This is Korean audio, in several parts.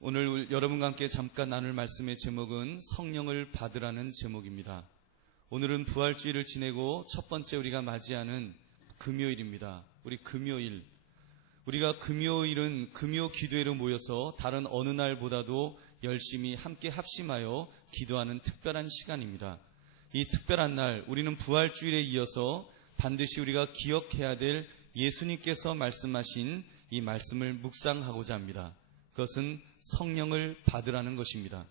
오늘 여러분과 함께 잠깐 나눌 말씀의 제목은 성령을 받으라는 제목입니다. 오늘은 부활주일을 지내고 첫 번째 우리가 맞이하는 금요일입니다. 우리 금요일. 우리가 금요일은 금요 기도회로 모여서 다른 어느 날보다도 열심히 함께 합심하여 기도하는 특별한 시간입니다. 이 특별한 날, 우리는 부활주일에 이어서 반드시 우리가 기억해야 될 예수님께서 말씀하신 이 말씀을 묵상하고자 합니다. 그것은 성령을 받으라는 것입니다.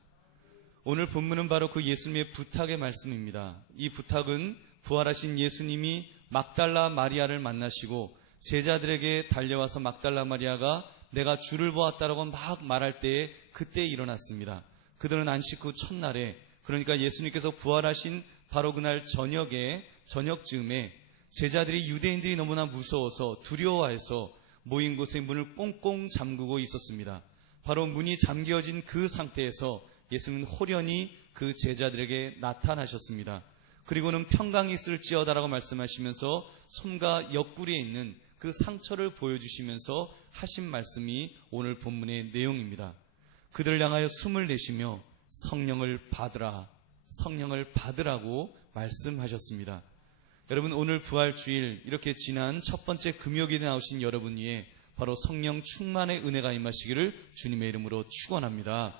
오늘 본문은 바로 그 예수님의 부탁의 말씀입니다. 이 부탁은 부활하신 예수님이 막달라 마리아를 만나시고 제자들에게 달려와서 막달라 마리아가 내가 주를 보았다라고 막 말할 때에 그때 일어났습니다. 그들은 안식 후 첫날에, 그러니까 예수님께서 부활하신 바로 그날 저녁쯤에 제자들이 유대인들이 너무나 무서워서 두려워해서 모인 곳에 문을 꽁꽁 잠그고 있었습니다. 바로 문이 잠겨진 그 상태에서 예수님은 호련히 그 제자들에게 나타나셨습니다. 그리고는 평강이 있을지어다라고 말씀하시면서 손과 옆구리에 있는 그 상처를 보여주시면서 하신 말씀이 오늘 본문의 내용입니다. 그들을 향하여 숨을 내쉬며 성령을 받으라, 성령을 받으라고 말씀하셨습니다. 여러분, 오늘 부활주일 이렇게 지난 첫 번째 금요일에 나오신 여러분 위에 바로 성령 충만의 은혜가 임하시기를 주님의 이름으로 축원합니다.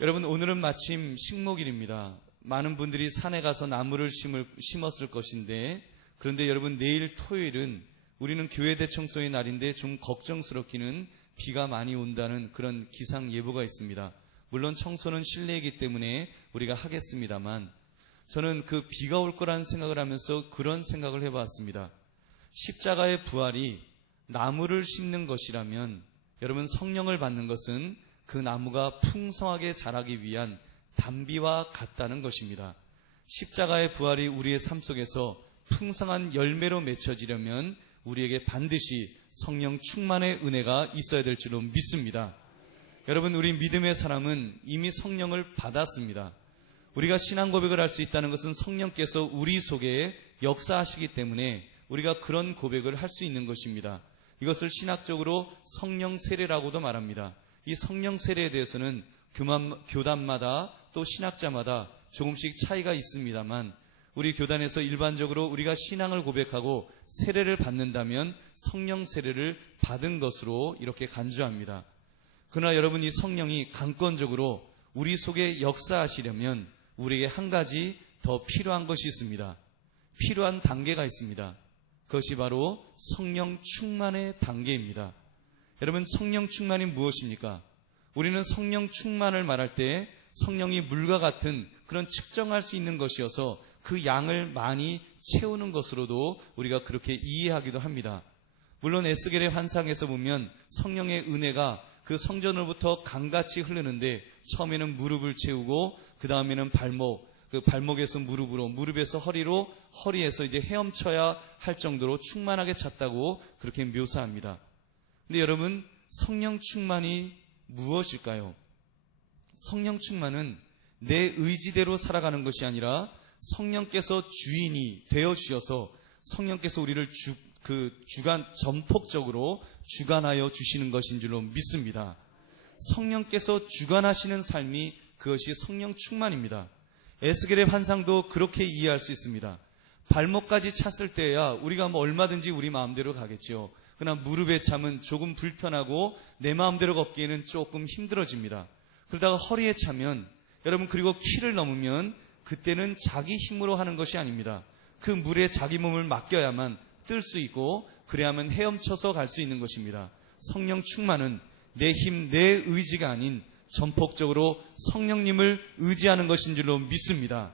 여러분, 오늘은 마침 식목일입니다. 많은 분들이 산에 가서 나무를 심었을 것인데, 그런데 여러분, 내일 토요일은 우리는 교회 대청소의 날인데 좀 걱정스럽기는 비가 많이 온다는 그런 기상 예보가 있습니다. 물론 청소는 실내이기 때문에 우리가 하겠습니다만, 저는 그 비가 올 거라는 생각을 하면서 그런 생각을 해봤습니다. 십자가의 부활이 나무를 심는 것이라면 여러분, 성령을 받는 것은 그 나무가 풍성하게 자라기 위한 단비와 같다는 것입니다. 십자가의 부활이 우리의 삶 속에서 풍성한 열매로 맺혀지려면 우리에게 반드시 성령 충만의 은혜가 있어야 될 줄로 믿습니다. 여러분, 우리 믿음의 사람은 이미 성령을 받았습니다. 우리가 신앙 고백을 할 수 있다는 것은 성령께서 우리 속에 역사하시기 때문에 우리가 그런 고백을 할 수 있는 것입니다. 이것을 신학적으로 성령 세례라고도 말합니다. 이 성령 세례에 대해서는 교단마다 또 신학자마다 조금씩 차이가 있습니다만, 우리 교단에서 일반적으로 우리가 신앙을 고백하고 세례를 받는다면 성령 세례를 받은 것으로 이렇게 간주합니다. 그러나 여러분, 이 성령이 강권적으로 우리 속에 역사하시려면 우리에게 한 가지 더 필요한 것이 있습니다. 필요한 단계가 있습니다. 그것이 바로 성령 충만의 단계입니다. 여러분, 성령 충만이 무엇입니까? 우리는 성령 충만을 말할 때 성령이 물과 같은 그런 측정할 수 있는 것이어서 그 양을 많이 채우는 것으로도 우리가 그렇게 이해하기도 합니다. 물론 에스겔의 환상에서 보면 성령의 은혜가 그 성전으로부터 강같이 흐르는데 처음에는 무릎을 채우고 그 다음에는 그 발목에서 무릎으로, 무릎에서 허리로, 허리에서 이제 헤엄쳐야 할 정도로 충만하게 찼다고 그렇게 묘사합니다. 근데 여러분, 성령 충만이 무엇일까요? 성령 충만은 내 의지대로 살아가는 것이 아니라 성령께서 주인이 되어 주셔서 성령께서 우리를 전폭적으로 주관하여 주시는 것인 줄로 믿습니다. 성령께서 주관하시는 삶이 그것이 성령 충만입니다. 에스겔의 환상도 그렇게 이해할 수 있습니다. 발목까지 찼을 때야 우리가 얼마든지 우리 마음대로 가겠죠. 그러나 무릎에 차면 조금 불편하고 내 마음대로 걷기에는 조금 힘들어집니다. 그러다가 허리에 차면, 여러분, 그리고 키를 넘으면 그때는 자기 힘으로 하는 것이 아닙니다. 그 물에 자기 몸을 맡겨야만 뜰 수 있고 그래야만 헤엄쳐서 갈 수 있는 것입니다. 성령 충만은 내 힘, 내 의지가 아닌 전폭적으로 성령님을 의지하는 것인 줄로 믿습니다.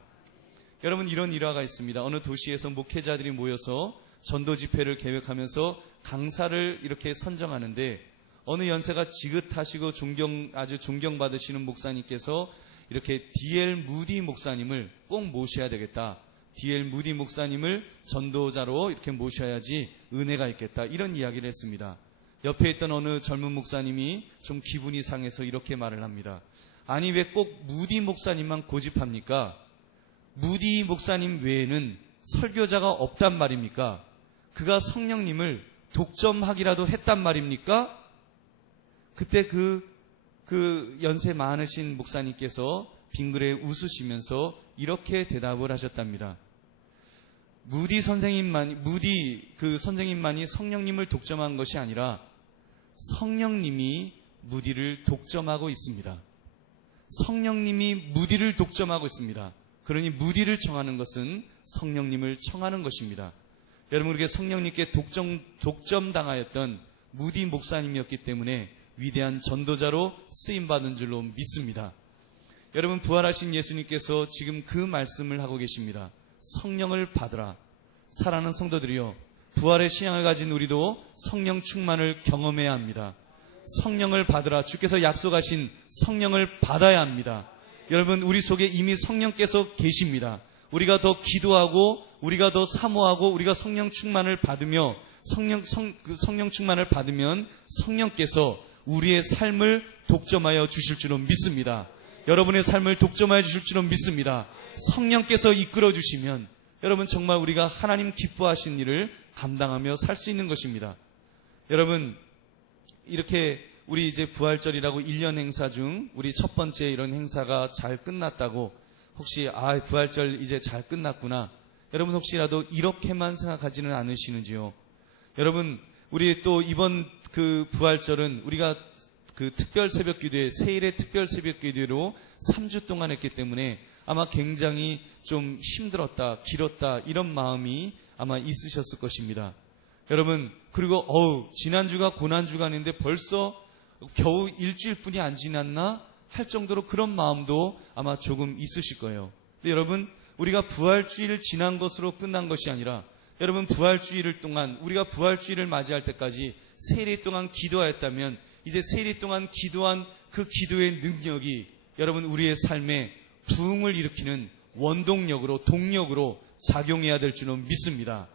여러분, 이런 일화가 있습니다. 어느 도시에서 목회자들이 모여서 전도 집회를 계획하면서 강사를 이렇게 선정하는데, 어느 연세가 지긋하시고 아주 존경받으시는 목사님께서 이렇게 D.L. 무디 목사님을 꼭 모셔야 되겠다. D.L. 무디 목사님을 전도자로 이렇게 모셔야지 은혜가 있겠다. 이런 이야기를 했습니다. 옆에 있던 어느 젊은 목사님이 좀 기분이 상해서 이렇게 말을 합니다. 아니, 왜 꼭 무디 목사님만 고집합니까? 무디 목사님 외에는 설교자가 없단 말입니까? 그가 성령님을 독점하기라도 했단 말입니까? 그때 그 그 연세 많으신 목사님께서 빙그레 웃으시면서 이렇게 대답을 하셨답니다. 무디 그 선생님만이 성령님을 독점한 것이 아니라 성령님이 무디를 독점하고 있습니다. 성령님이 무디를 독점하고 있습니다. 그러니 무디를 청하는 것은 성령님을 청하는 것입니다. 여러분, 우리에게 성령님께 독점당하였던 무디 목사님이었기 때문에 위대한 전도자로 쓰임받은 줄로 믿습니다. 여러분, 부활하신 예수님께서 지금 그 말씀을 하고 계십니다. 성령을 받으라. 사랑하는 성도들이여, 부활의 신앙을 가진 우리도 성령 충만을 경험해야 합니다. 성령을 받으라. 주께서 약속하신 성령을 받아야 합니다. 여러분, 우리 속에 이미 성령께서 계십니다. 우리가 더 기도하고 우리가 더 사모하고 우리가 성령 충만을 받으며 성령 충만을 받으면 성령께서 우리의 삶을 독점하여 주실 줄로 믿습니다. 여러분의 삶을 독점하여 주실 줄로 믿습니다. 성령께서 이끌어 주시면 여러분, 정말 우리가 하나님 기뻐하신 일을 감당하며 살 수 있는 것입니다. 여러분, 이렇게 우리 이제 부활절이라고 1년 행사 중 우리 첫 번째 이런 행사가 잘 끝났다고 혹시 부활절 이제 잘 끝났구나, 여러분 혹시라도 이렇게만 생각하지는 않으시는지요? 여러분, 우리 또 이번 그 부활절은 우리가 그 특별 새벽 기도회, 세일의 특별 새벽 기도회로 3주 동안 했기 때문에 아마 굉장히 좀 힘들었다, 길었다, 이런 마음이 아마 있으셨을 것입니다. 여러분, 그리고 지난주가 고난주간인데 벌써 겨우 일주일뿐이 안 지났나 할 정도로 그런 마음도 아마 조금 있으실 거예요. 근데 여러분, 우리가 부활주일 지난 것으로 끝난 것이 아니라 여러분, 부활주일 동안 우리가 부활주일을 맞이할 때까지 세일 동안 기도하였다면 이제 세일 동안 기도한 그 기도의 능력이 여러분 우리의 삶에 부흥을 일으키는 원동력으로, 동력으로 작용해야 될 줄은 믿습니다.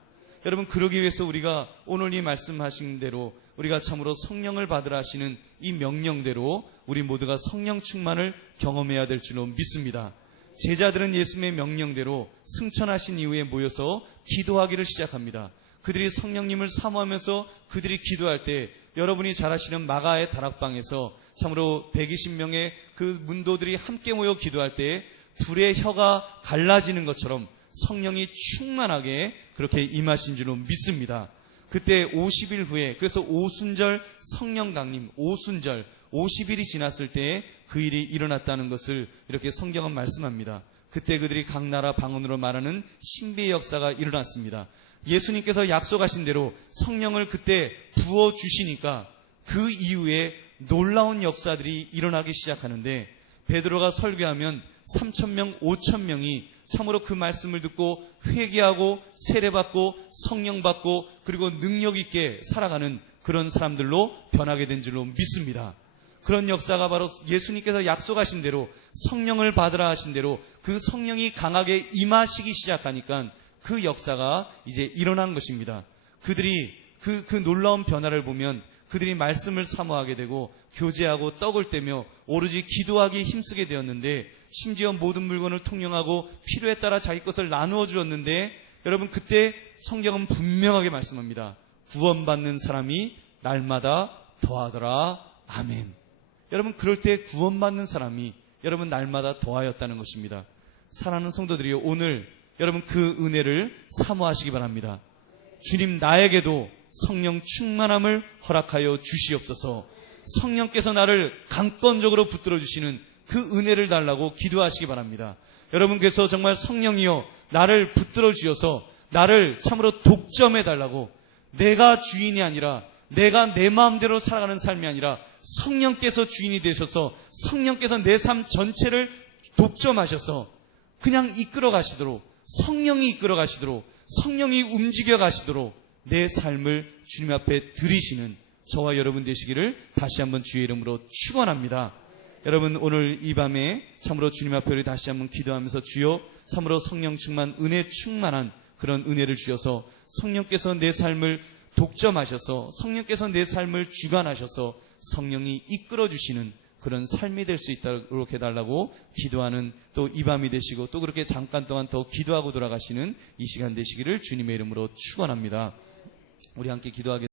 여러분, 그러기 위해서 우리가 오늘 이 말씀하신 대로 우리가 참으로 성령을 받으라 하시는 이 명령대로 우리 모두가 성령 충만을 경험해야 될 줄로 믿습니다. 제자들은 예수님의 명령대로 승천하신 이후에 모여서 기도하기를 시작합니다. 그들이 성령님을 사모하면서 그들이 기도할 때 여러분이 잘 아시는 마가의 다락방에서 참으로 120명의 그 문도들이 함께 모여 기도할 때 불의 혀가 갈라지는 것처럼 성령이 충만하게 그렇게 임하신 줄로 믿습니다. 그때 50일 후에, 그래서 오순절 성령 강림, 오순절 50일이 지났을 때 그 일이 일어났다는 것을 이렇게 성경은 말씀합니다. 그때 그들이 각 나라 방언으로 말하는 신비의 역사가 일어났습니다. 예수님께서 약속하신 대로 성령을 그때 부어주시니까 그 이후에 놀라운 역사들이 일어나기 시작하는데, 베드로가 설교하면 3,000명, 5,000명이 참으로 그 말씀을 듣고 회개하고 세례받고 성령받고 그리고 능력 있게 살아가는 그런 사람들로 변하게 된 줄로 믿습니다. 그런 역사가 바로 예수님께서 약속하신 대로 성령을 받으라 하신 대로 그 성령이 강하게 임하시기 시작하니까 그 역사가 이제 일어난 것입니다. 그들이 그 놀라운 변화를 보면 그들이 말씀을 사모하게 되고 교제하고 떡을 떼며 오로지 기도하기에 힘쓰게 되었는데, 심지어 모든 물건을 통용하고 필요에 따라 자기 것을 나누어 주었는데, 여러분, 그때 성경은 분명하게 말씀합니다. 구원받는 사람이 날마다 더하더라. 아멘. 여러분, 그럴 때 구원받는 사람이 여러분 날마다 더하였다는 것입니다. 사랑하는 성도들이요, 오늘 여러분 그 은혜를 사모하시기 바랍니다. 주님, 나에게도 성령 충만함을 허락하여 주시옵소서. 성령께서 나를 강권적으로 붙들어 주시는 그 은혜를 달라고 기도하시기 바랍니다. 여러분, 그래서 정말 성령이여 나를 붙들어 주셔서 나를 참으로 독점해 달라고, 내가 주인이 아니라 내가 내 마음대로 살아가는 삶이 아니라 성령께서 주인이 되셔서 성령께서 내 삶 전체를 독점하셔서 그냥 이끌어 가시도록, 성령이 이끌어 가시도록, 성령이 움직여 가시도록 내 삶을 주님 앞에 드리시는 저와 여러분 되시기를 다시 한번 주의 이름으로 축원합니다. 여러분, 오늘 이 밤에 참으로 주님 앞에 우리 다시 한번 기도하면서 주여 참으로 성령 충만, 은혜 충만한 그런 은혜를 주셔서 성령께서 내 삶을 독점하셔서 성령께서 내 삶을 주관하셔서 성령이 이끌어 주시는 그런 삶이 될 수 있도록 해달라고 기도하는 또 이 밤이 되시고, 또 그렇게 잠깐 동안 더 기도하고 돌아가시는 이 시간 되시기를 주님의 이름으로 축원합니다. 우리 함께 기도하겠습니다.